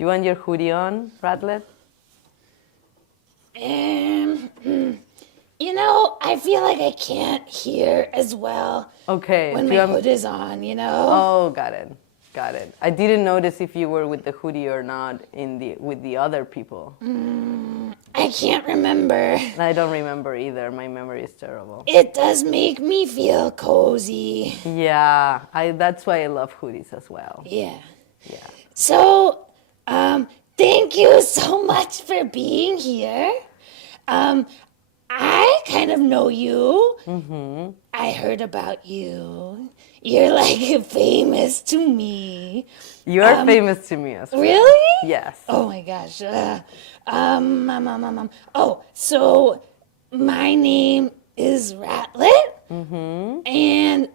you want your hoodie on, Radlet? I feel like I can't hear as well Okay. when my hood is on, Oh, got it. Got it. I didn't notice if you were with the hoodie or not with the other people. I can't remember. I don't remember either. My memory is terrible. It does make me feel cozy. Yeah, that's why I love hoodies as well. Yeah. Yeah. So, thank you so much for being here. I kind of know you. Mm-hmm. I heard about you. You're like famous to me. You are famous to me as well. Really? Yes. Oh my gosh. Oh, so my name is Ratlet. Mm-hmm. And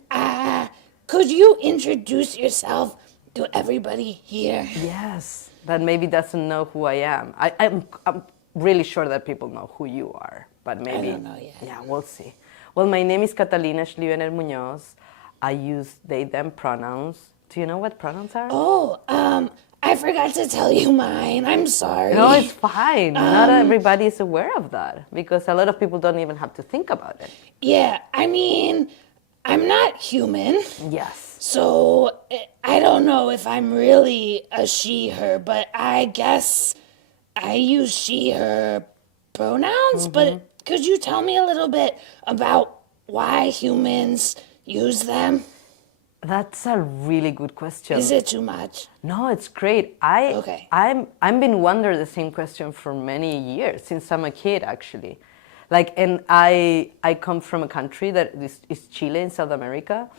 could you introduce yourself to everybody here? Yes. That maybe doesn't know who I am. I'm really sure that people know who you are, but maybe. I don't know yet. Yeah, we'll see. Well, my name is Catalina Schliebener Muñoz. I use they, them pronouns. Do you know what pronouns are? Oh, I forgot to tell you mine. I'm sorry. No, it's fine. Not everybody is aware of that because a lot of people don't even have to think about it. Yeah, I mean, I'm not human. Yes. So I don't know if I'm really a she, her, but I guess I use she, her pronouns. But could you tell me a little bit about why humans use them? That's a really good question. Is it too much? No, it's great. Okay. I've been wondering the same question for many years, since I'm a kid, actually. And I come from a country that is Chile in South America,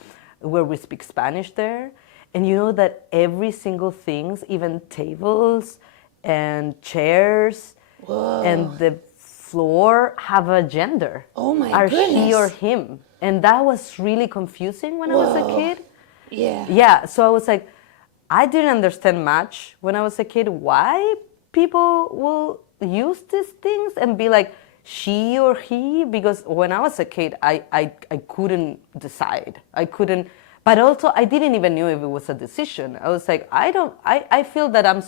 where we speak Spanish there. And you know that every single things, even tables and chairs and the floor have a gender. Oh my Are goodness. he or him? And that was really confusing when I was a kid. Yeah. Yeah, so I was like, I didn't understand much when I was a kid why people will use these things and be like she or he, because when I was a kid, I couldn't decide. I couldn't, but also I didn't even know if it was a decision. I was like, I feel that I'm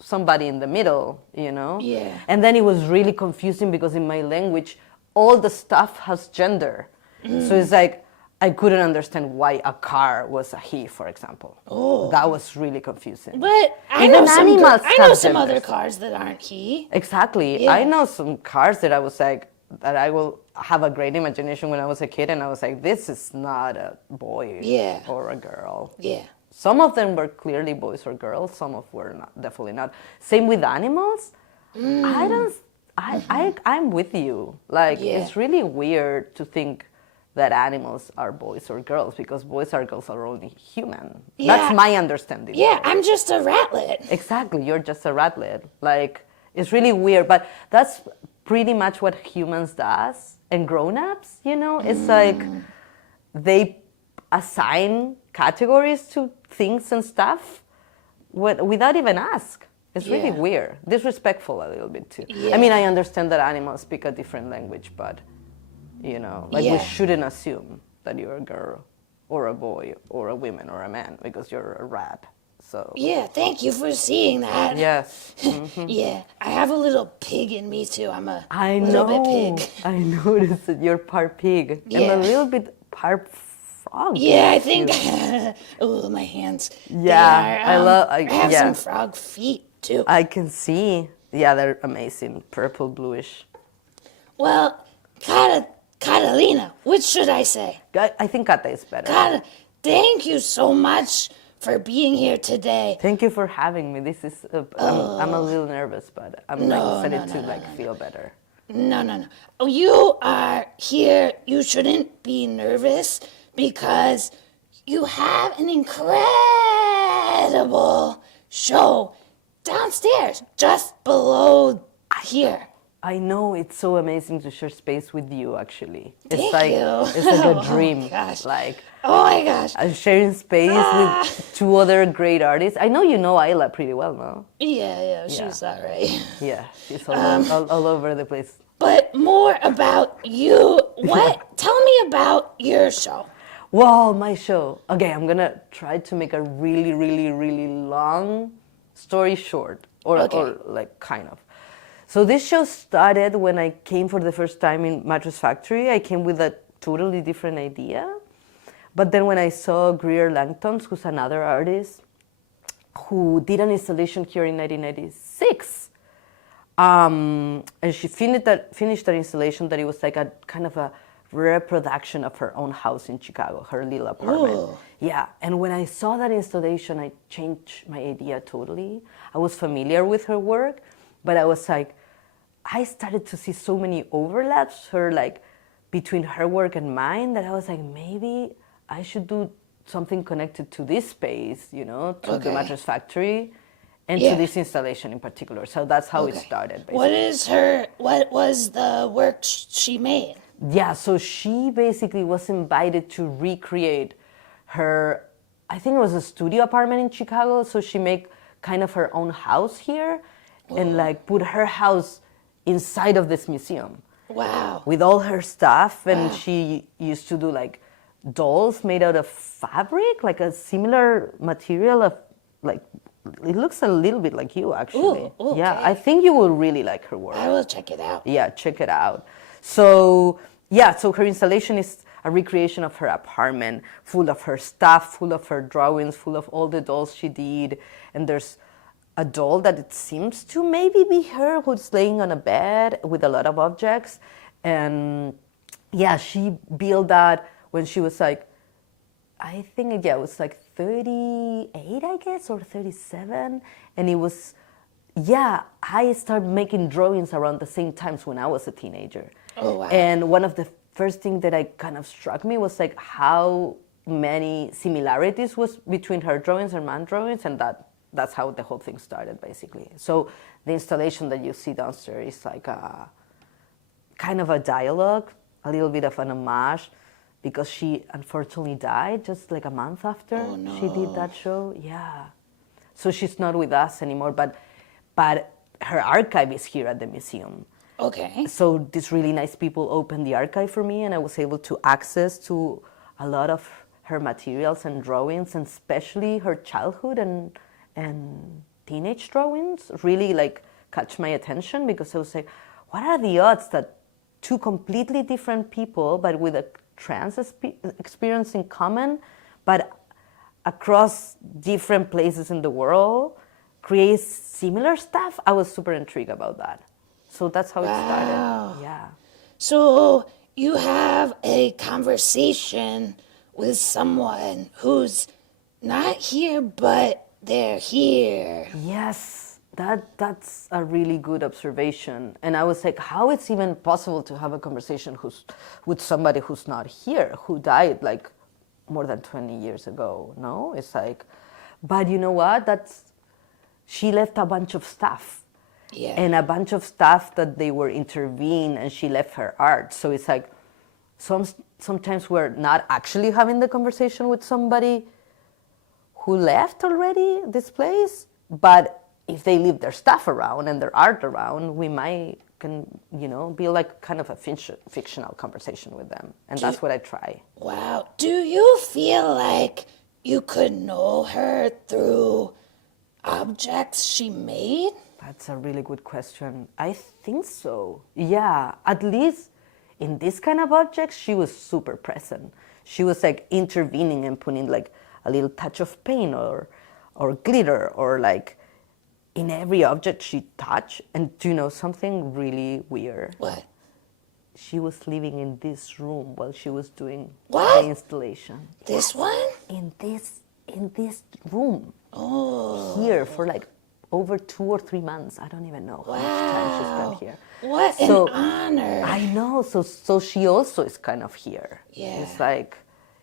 somebody in the middle, Yeah. And then it was really confusing because in my language, all the stuff has gender. So it's like, I couldn't understand why a car was a he, for example. Oh. That was really confusing. But I Even know animals I know have some other genders. cars that aren't he. Exactly. Yeah. I know some cars that I was like, that I will have a great imagination when I was a kid, and I was like, this is not a boy Yeah. or a girl. Yeah. Some of them were clearly boys or girls. Some of were not, definitely not. Same with animals. I'm with you. Yeah. It's really weird to think that animals are boys or girls because boys or girls are only human. Yeah. That's my understanding. Yeah, I'm just a ratlet. Exactly, you're just a ratlet. It's really weird, but that's pretty much what humans does and grown-ups, It's like they assign categories to things and stuff without even ask. It's really Yeah. weird, disrespectful a little bit too. Yeah. I mean, I understand that animals speak a different language, but we Yeah. shouldn't assume that you're a girl or a boy or a woman or a man because you're a rat. So Yeah, thank you for seeing that. yes, Yeah, I have a little pig in me too. I'm a I little bit know. pig. I noticed that you're part pig and Yeah. a little bit part frog. Yeah, I think. Oh, my hands. Yeah, They are, I have yeah. some frog feet too. I can see. Yeah, they're amazing, purple, bluish. Well, Catalina, which should I say? I think Cata is better. Thank you so much for being here today. Thank you for having me. This is I'm a little nervous, but I'm excited to feel better. No. Oh, you are here. You shouldn't be nervous because you have an incredible show downstairs, just below here. I know, it's so amazing to share space with you, actually. Thank It's like you. it's like a dream. Oh, gosh. Like Oh my gosh. I'm sharing space with two other great artists. I know you know Ayla pretty well, no? Yeah, she's all right. Yeah, she's all over the place. But more about you. Tell me about your show. Wow, my show. Okay, I'm gonna try to make a really, really, really long story short, or, Okay. or like kind of. So this show started when I came for the first time in Mattress Factory. I came with a totally different idea. But then when I saw Greer Langtons, who's another artist, who did an installation here in 1996, and she finished that installation that it was like a kind of a reproduction of her own house in Chicago, her little apartment. Ooh. Yeah, and when I saw that installation, I changed my idea totally. I was familiar with her work, but I was like, I started to see so many overlaps, between her work and mine, that I was like, maybe I should do something connected to this space, to the Okay. Mattress Factory, and Yeah. to this installation in particular. So that's how it Okay. started, What was the work she made? Yeah, so she basically was invited to recreate her, I think it was a studio apartment in Chicago, so she made kind of her own house here and put her house inside of this museum Wow. with all her stuff, and Wow. she used to do dolls made out of fabric, like a similar material of like it looks a little bit like you actually. Ooh, Yeah, okay. I think you will really like her work. I will check it out. Yeah, check it out. So, yeah, so her installation is a recreation of her apartment, full of her stuff, full of her drawings, full of all the dolls she did. And there's a doll that it seems to maybe be her, who's laying on a bed with a lot of objects. And yeah, she built that when she was I think, yeah, it was 38, I guess, or 37. And it was, yeah, I started making drawings around the same times when I was a teenager. Oh, wow. And one of the first things that I kind of struck me was how many similarities was between her drawings and my drawings, and that's how the whole thing started, basically. So the installation that you see downstairs is a kind of a dialogue, a little bit of an homage, because she unfortunately died just a month after she did that show. Yeah. So she's not with us anymore, but her archive is here at the museum. Okay. So these really nice people opened the archive for me, and I was able to access to a lot of her materials and drawings, and especially her childhood and teenage drawings really catch my attention, because I was like, what are the odds that two completely different people, but with a trans experience in common, but across different places in the world, create similar stuff? I was super intrigued about that. So that's how it started. Yeah. So you have a conversation with someone who's not here, but they're here. Yes, that's a really good observation. And I was like, how it's even possible to have a conversation with somebody who's not here, who died more than 20 years ago, no? It's but you know what? She left a bunch of stuff. Yeah. And a bunch of stuff that they were intervened, and she left her art. So it's sometimes we're not actually having the conversation with somebody who left already this place, but if they leave their stuff around and their art around, we can be kind of a fictional conversation with them. And that's what I try. Wow. Do you feel like you could know her through objects she made? That's a really good question. I think so. Yeah, at least in this kind of objects, she was super present. She was intervening and putting a little touch of paint or glitter or in every object she touched. And do you know something really weird? What? She was living in this room while she was doing What? the installation. This one? In this room. Oh. Here for over 2 or 3 months. I don't even know how much time she spent here. What an honor. I know. So she also is kind of here. Yeah. It's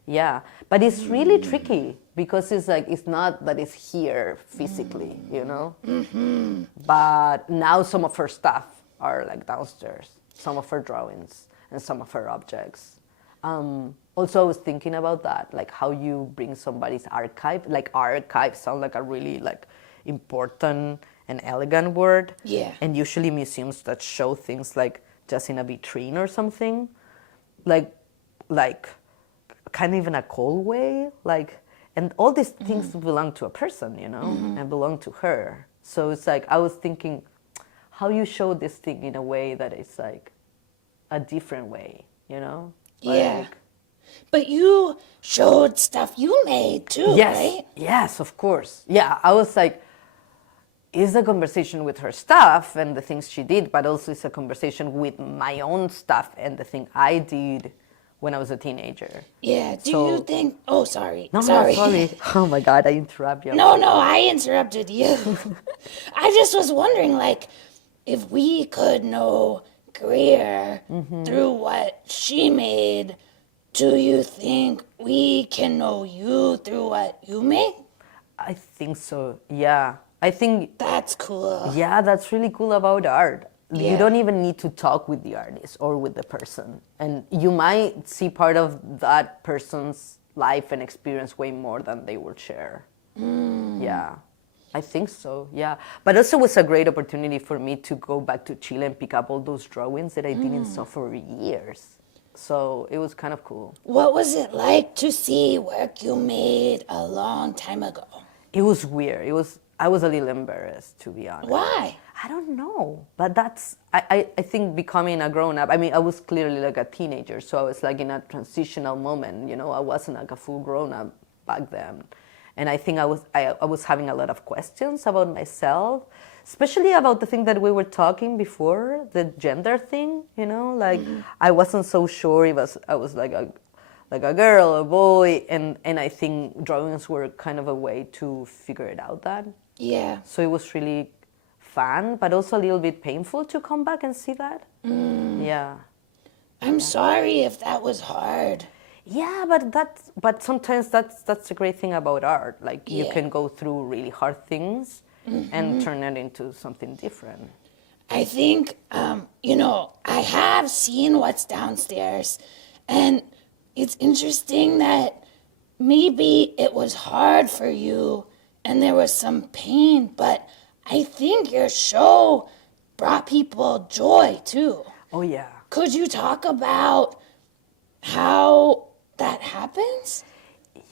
yeah. But it's really tricky, because it's not that it's here physically, Mm-hmm. But now some of her stuff are downstairs. Some of her drawings and some of her objects. Also, I was thinking about that, how you bring somebody's archive. Archive sounds like a really important and elegant word. Yeah. And usually museums that show things just in a vitrine or something, kind of in a cold way, and all these things belong to a person, and belong to her. So it's like I was thinking how you show this thing in a way that is like a different way, you know? Yeah. Like, But you showed stuff you made too, yes, right? yes, of course. Yeah, I was like, it's a conversation with her stuff and the things she did, but also it's a conversation with my own stuff and the thing I did when I was a teenager. Yeah. Do So- you think? Oh, sorry. No, sorry. sorry. Oh my God, I interrupt you. No, I interrupted you. I just was wondering, like, if we could know Greer through what she made, do you think we can know you through what you made? I think so. Yeah. I think, That's cool. yeah, that's really cool about art. Yeah. You don't even need to talk with the artist or with the person. And you might see part of that person's life and experience way more than they will share. Yeah. I think so, yeah. But also it was a great opportunity for me to go back to Chile and pick up all those drawings that I didn't saw for years. So it was kind of cool. What was it like to see work you made a long time ago? It was weird. I was a little embarrassed, to be honest. Why? I don't know, but I think becoming a grown up. I mean, I was clearly like a teenager, so I was like in a transitional moment. You know, I wasn't like a full grown up back then, and I think I was having a lot of questions about myself, especially about the thing that we were talking before, the gender thing. You know, like I wasn't so sure I was like a girl, a boy, and I think drawings were kind of a way to figure it out that. Yeah. So it was really fun, but also a little bit painful to come back and see that. Yeah. I'm sorry if that was hard. Yeah, but sometimes that's the great thing about art. Like you Yeah. can go through really hard things and turn it into something different. I think, I have seen what's downstairs, and it's interesting that maybe it was hard for you and there was some pain, but I think your show brought people joy too. Oh yeah. Could you talk about how that happens?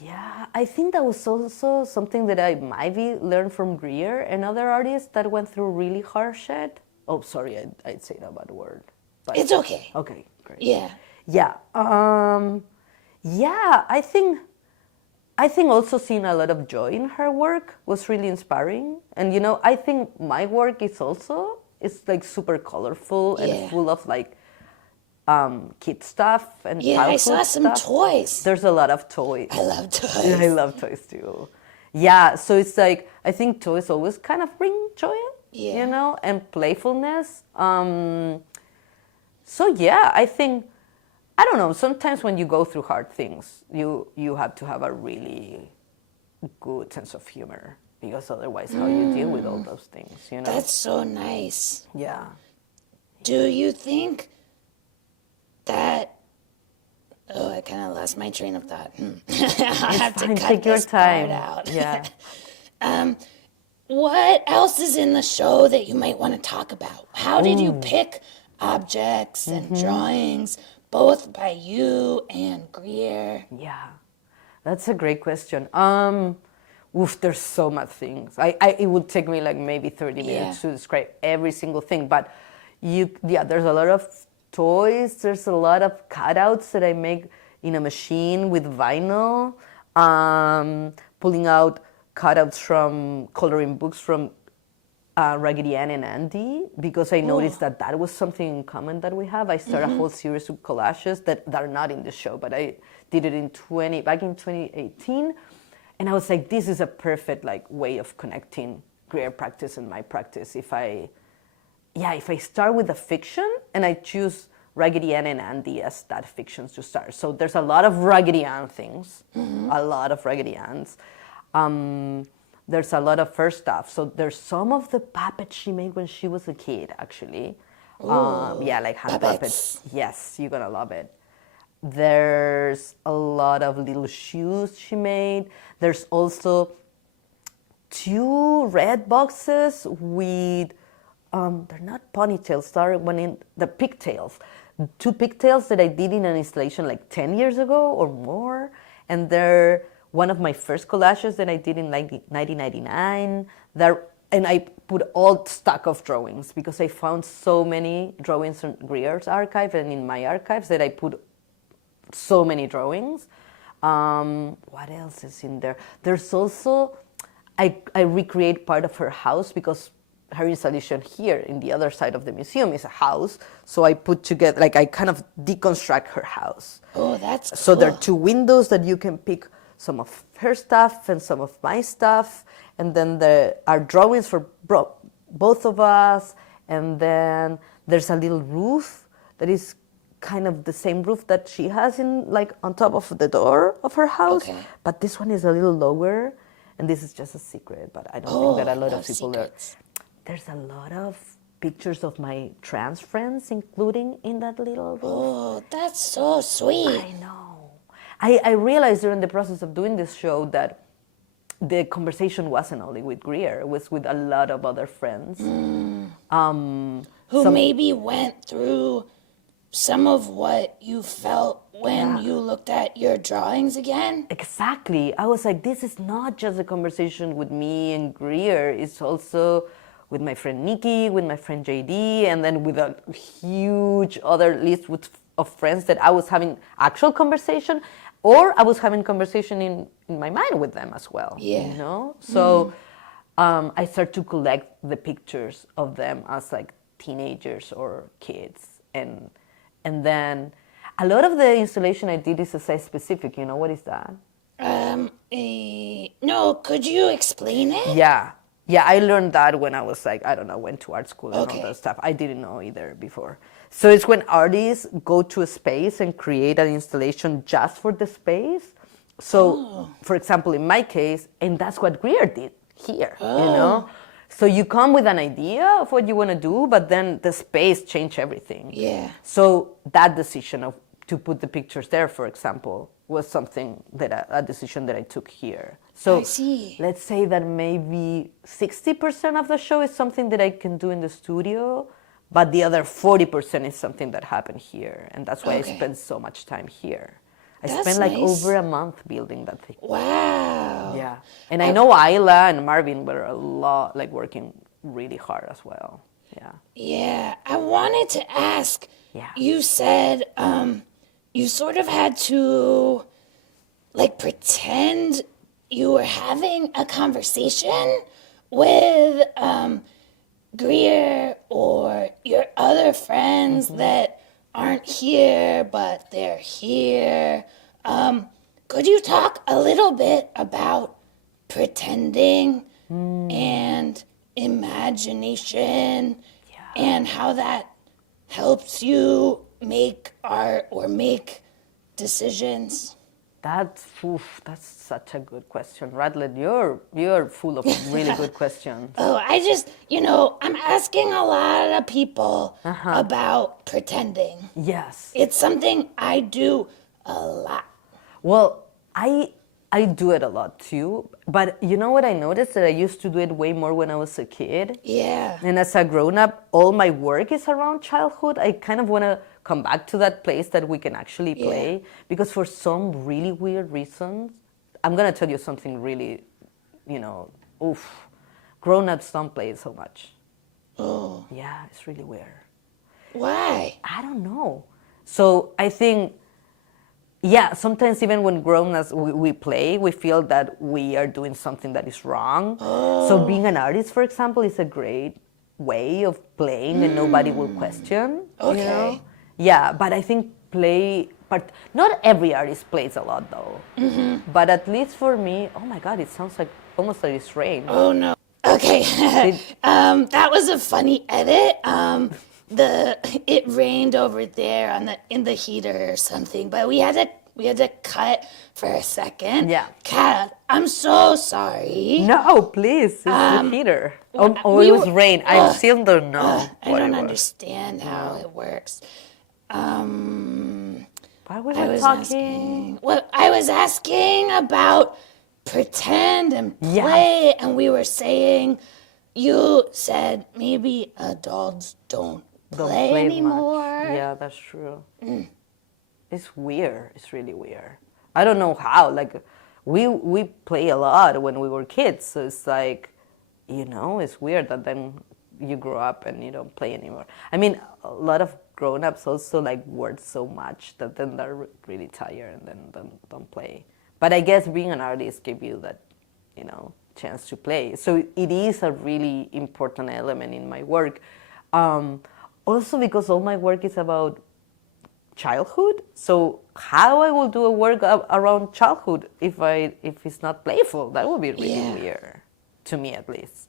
Yeah, I think that was also something that I maybe learned from Greer and other artists that went through really hard shit. Oh, sorry, I'd say that bad word. But It's okay. okay, great. Yeah. Yeah. Yeah, I think also seeing a lot of joy in her work was really inspiring. And I think my work is like super colorful Yeah. and full of like kid stuff and Yeah, I saw childhood some stuff. toys. There's a lot of toys. I love toys. I love toys too. Yeah, so it's like I think toys always kind of bring joy, Yeah. and playfulness. So yeah, I think I don't know. Sometimes when you go through hard things, you have to have a really good sense of humor because otherwise, how you deal with all those things, That's so nice. Yeah. Do you think that? Oh, I kind of lost my train of thought. I'll have to Fine, cut take your this part time. out. Yeah. What else is in the show that you might want to talk about? How did you pick objects and drawings, both by you and Greer? Yeah, that's a great question. There's so much things. It would take me like maybe 30 minutes to describe every single thing. But there's a lot of toys. There's a lot of cutouts that I make in a machine with vinyl, pulling out cutouts from coloring books from Raggedy Ann and Andy, because I noticed that was something in common that we have. I started a whole series of collages that are not in the show, but I did it back in 2018, and I was like, this is a perfect like way of connecting Greer practice and my practice. If I start with a fiction and I choose Raggedy Ann and Andy as that fiction to start. So there's a lot of Raggedy Ann things, a lot of Raggedy Anns. There's a lot of first stuff. So there's some of the puppets she made when she was a kid, actually. Like hand puppets. Yes, you're gonna love it. There's a lot of little shoes she made. There's also 2 red boxes with, they're not ponytails, the pigtails. 2 pigtails that I did in an installation like 10 years ago or more. And they're one of my first collages that I did in 1999. And I put all stack of drawings because I found so many drawings on Greer's archive and in my archives that I put so many drawings. What else is in there? There's also, I recreate part of her house because her installation here in the other side of the museum is a house. So I put together, like I kind of deconstruct her house. Oh, that's cool. So there are 2 windows that you can pick some of her stuff and some of my stuff. And then there are drawings for both of us. And then there's a little roof that is kind of the same roof that she has in, like, on top of the door of her house. Okay. But this one is a little lower. And this is just a secret, but I don't think that a lot of people secrets. There's a lot of pictures of my trans friends, including in that little roof. Oh, that's so sweet. I know. I realized during the process of doing this show that the conversation wasn't only with Greer, it was with a lot of other friends. Who maybe went through some of what you felt when you looked at your drawings again? Exactly. I was like, this is not just a conversation with me and Greer, it's also with my friend Nikki, with my friend JD, and then with a huge other list of friends that I was having actual conversation, or I was having conversation in my mind with them as well. Yeah. You know? So I started to collect the pictures of them as like teenagers or kids. And then a lot of the installation I did is size specific. You know, what is that? No, could you explain it? Yeah, I learned that when I was like, I don't know, went to art school and all that stuff. I didn't know either before. So it's when artists go to a space and create an installation just for the space. So, for example, in my case, and that's what Greer did here, you know? So you come with an idea of what you want to do, but then the space changed everything. Yeah. So that decision to put the pictures there, for example, was something that a decision that I took here. So I see. Let's say that maybe 60% of the show is something that I can do in the studio, but the other 40% is something that happened here. And that's why I spend so much time here. I spent like over a month building that thing. Wow. Yeah. And I know Ayla and Marvin were a lot, like, working really hard as well. Yeah. Yeah. I wanted to ask, you said you sort of had to, like, pretend you were having a conversation with Greer or your other friends that aren't here, but they're here. Could you talk a little bit about pretending and imagination and how that helps you make art or make decisions? That's such a good question. Radlett, you're full of really good questions. Oh, I just, I'm asking a lot of people about pretending. Yes. It's something I do a lot. Well, I do it a lot too, but you know what I noticed? That I used to do it way more when I was a kid. Yeah. And as a grown-up, all my work is around childhood. I kind of want to come back to that place that we can actually play, because for some really weird reasons, I'm going to tell you something really, grown-ups don't play it so much. Oh. Yeah, it's really weird. Why? I don't know. So I think, sometimes even when grown-ups we play, we feel that we are doing something that is wrong. So being an artist, for example, is a great way of playing and nobody will question. Okay. You know? Yeah, but I think not every artist plays a lot though. Mm-hmm. But at least for me, oh my God, it sounds like almost like it's rain. Oh no. Okay. That was a funny edit. It rained over there in the heater or something, but we had to cut for a second. Yeah. Cata, I'm so sorry. No, please, it's the heater. It was rain. I still don't know. I don't understand how it works. Why were we talking? I was asking about pretend and play, and we were saying, you said maybe adults don't play anymore. Much. Yeah, that's true. It's weird. It's really weird. I don't know how. Like, we play a lot when we were kids, so it's like it's weird that then you grow up and you don't play anymore. I mean, a lot of grown-ups also like work so much that then they're really tired and then don't play. But I guess being an artist gives you that, chance to play. So it is a really important element in my work. Also because all my work is about childhood. So how I will do a work around childhood if it's not playful? That would be really weird, to me at least.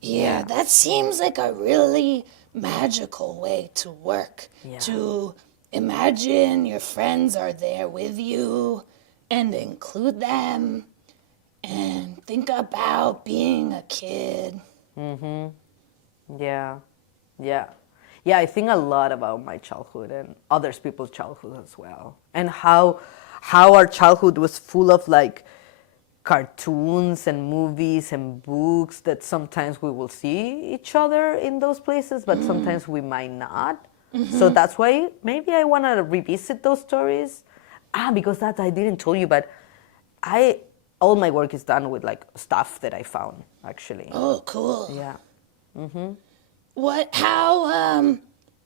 Yeah, that seems like a really magical way to work. Yeah. To imagine your friends are there with you and include them and think about being a kid. Yeah, yeah. Yeah, I think a lot about my childhood and other people's childhood as well. And how our childhood was full of like cartoons and movies and books that sometimes we will see each other in those places, but sometimes we might not. So that's why maybe I want to revisit those stories. Because that I didn't tell you, but all my work is done with like stuff that I found actually. Oh, cool. Yeah. How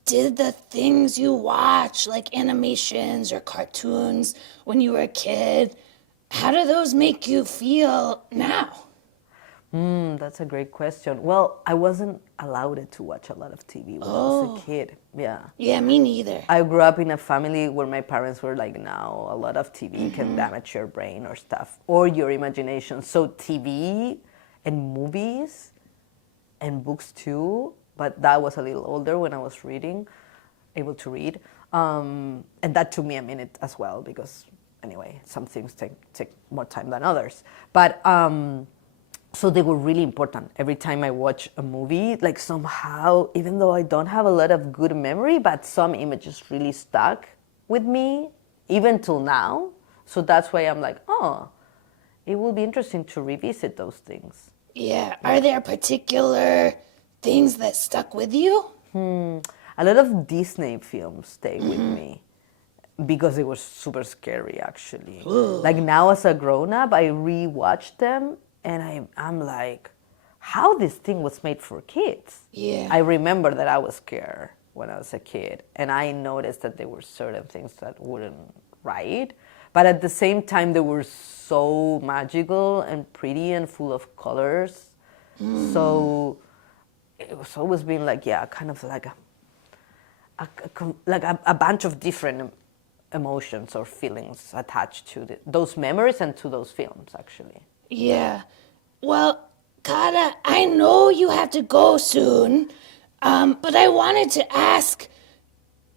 did the things you watch, like animations or cartoons when you were a kid, how do those make you feel now? That's a great question. Well, I wasn't allowed to watch a lot of TV when I was a kid. Yeah. Yeah, me neither. I grew up in a family where my parents were like, no, a lot of TV can damage your brain or stuff, or your imagination. So TV and movies and books too, but that was a little older when I was able to read. And that took me a minute as well because, anyway, some things take more time than others. But so they were really important. Every time I watch a movie, like somehow, even though I don't have a lot of good memory, but some images really stuck with me, even till now. So that's why I'm like, it will be interesting to revisit those things. Yeah. Are there particular things that stuck with you? A lot of Disney films stay with me because it was super scary, actually. Ooh. Like now as a grown-up, I rewatched them and I'm like, how this thing was made for kids? Yeah. I remember that I was scared when I was a kid, and I noticed that there were certain things that weren't right. But at the same time, they were so magical and pretty and full of colors. So it was always been like, kind of like a bunch of different emotions or feelings attached to those memories and to those films, actually. Yeah. Well, Cata, I know you have to go soon, but I wanted to ask,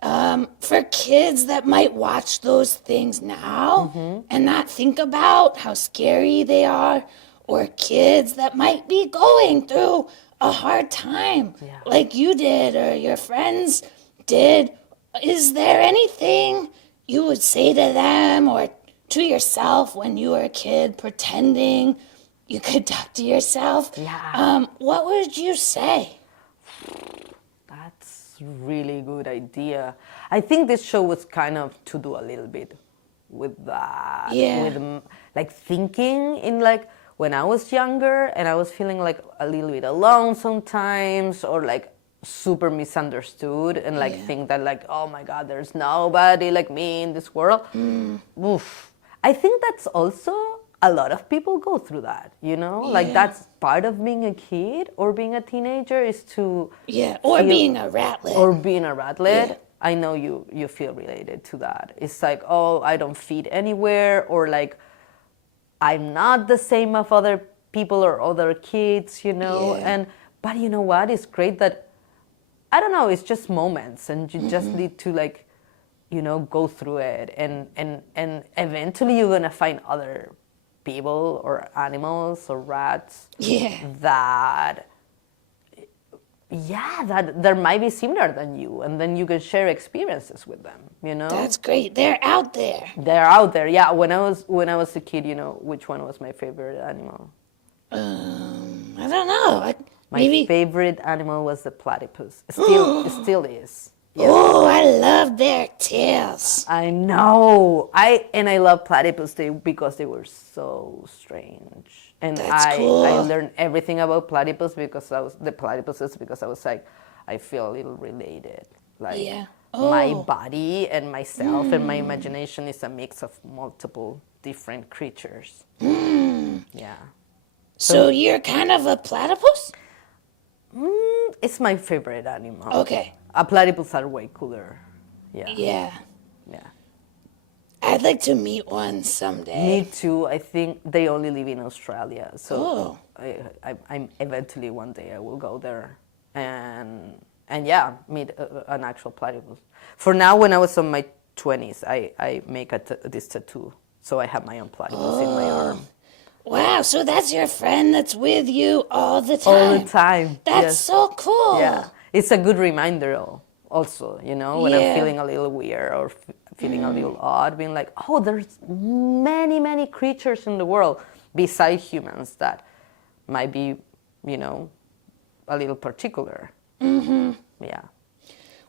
for kids that might watch those things now and not think about how scary they are, or kids that might be going through a hard time like you did or your friends did, is there anything you would say to them or to yourself when you were a kid pretending you could talk to yourself? Yeah. What would you say? That's a really good idea. I think this show was kind of to do a little bit with that. Yeah. With like thinking in like when I was younger and I was feeling like a little bit alone sometimes or like super misunderstood and like think that like, oh my God, there's nobody like me in this world. Oof. I think that's also a lot of people go through that, like that's part of being a kid or being a teenager is to or being a ratlet. Or being a ratlet. Yeah. I know you feel related to that. It's like, oh, I don't fit anywhere, or like I'm not the same of other people or other kids, but you know what? It's great that I don't know, it's just moments and you just need to like, go through it and eventually you're gonna find other people or animals or rats that that might be similar than you, and then you can share experiences with them, That's great. They're out there. They're out there. Yeah, when I was a kid, which one was my favorite animal? I don't know. My favorite animal was the platypus. It still is. Oh, I love their tails. I know. I love platypus because they were so strange. And That's I cool. learned everything about platypus because the platypuses because I was like, I feel a little related. Like Yeah. my Oh. body and myself and my imagination is a mix of multiple different creatures. Yeah. So you're kind of a platypus? It's my favorite animal. Okay. Platypus are way cooler. Yeah. Yeah. Yeah. I'd like to meet one Me someday. too. I think they only live in Australia, so Oh. I'm eventually one day I will go there and yeah, meet an actual platypus. For now, when I was in my 20s, I make this tattoo, so I have my own platypus in my arm Wow, so that's your friend that's with you all the all the time. time. That's Yes, so cool. yeah. It's a good reminder, also, when I'm Yeah. feeling a little weird or feeling a little odd, being like, oh, there's many creatures in the world besides humans that might be, a little particular. Yeah.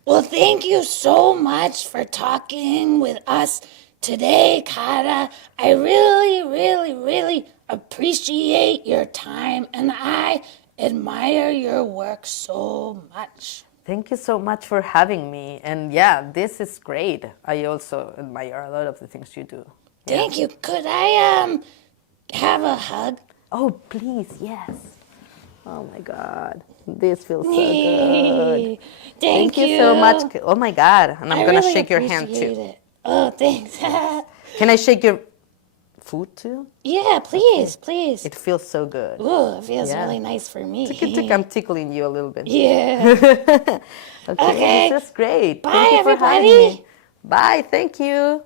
Well, thank you so much for talking with us today, Cata. I really appreciate your time, and I admire your work so much. Thank you so much for having me. And yeah, this is great. I also admire a lot of the things you do. Yeah. Thank you. Could I have a hug? Oh, please, yes. Oh my God. This feels so good. Thank You so much. you. Oh my God. And I'm I going to really shake your hand appreciate too. it. Oh, thanks. Can I shake your food too? Yeah, please, please. It feels so good. Ooh, it feels Yeah. really nice for me. I'm tickling you a little bit. Yeah. Okay, Okay. this is great. Bye, Thank you for having everybody. me. Bye, thank you.